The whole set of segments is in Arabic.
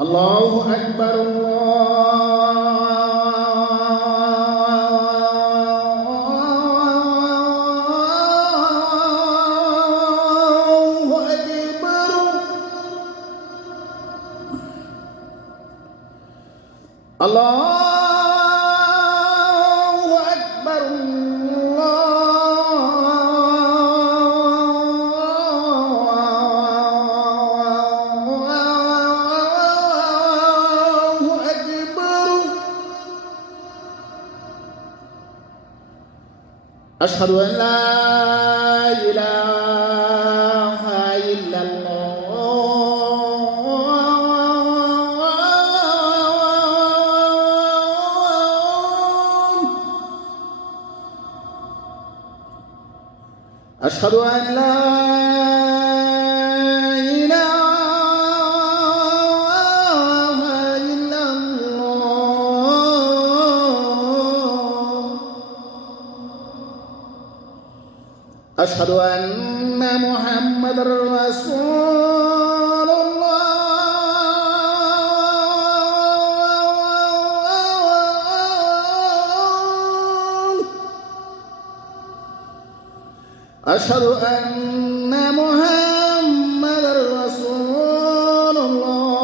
الله أكبر الله أكبر الله أشهد أن لا إله إلا الله أشهد أن لا أشهد أن محمد رسول الله أشهد أن محمد رسول الله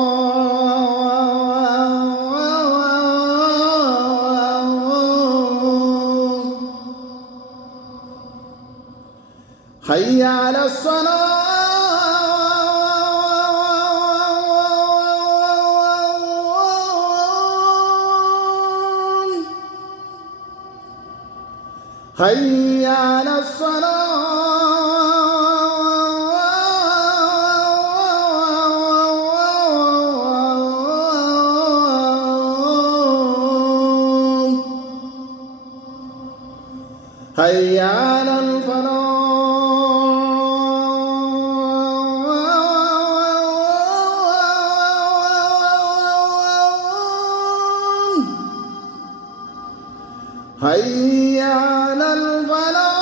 حي على الصلاة حي على الصلاة حي على الفلاح حي على الفلاح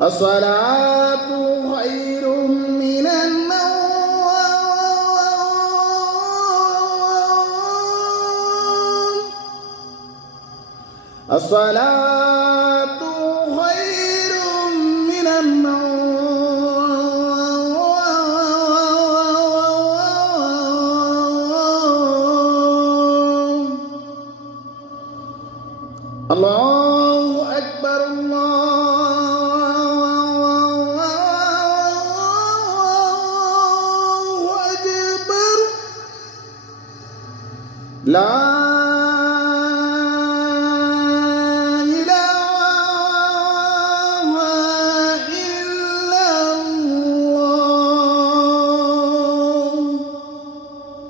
الصلاة خير من النوم الصلاة خير من النوم الله أكبر الله أكبر لا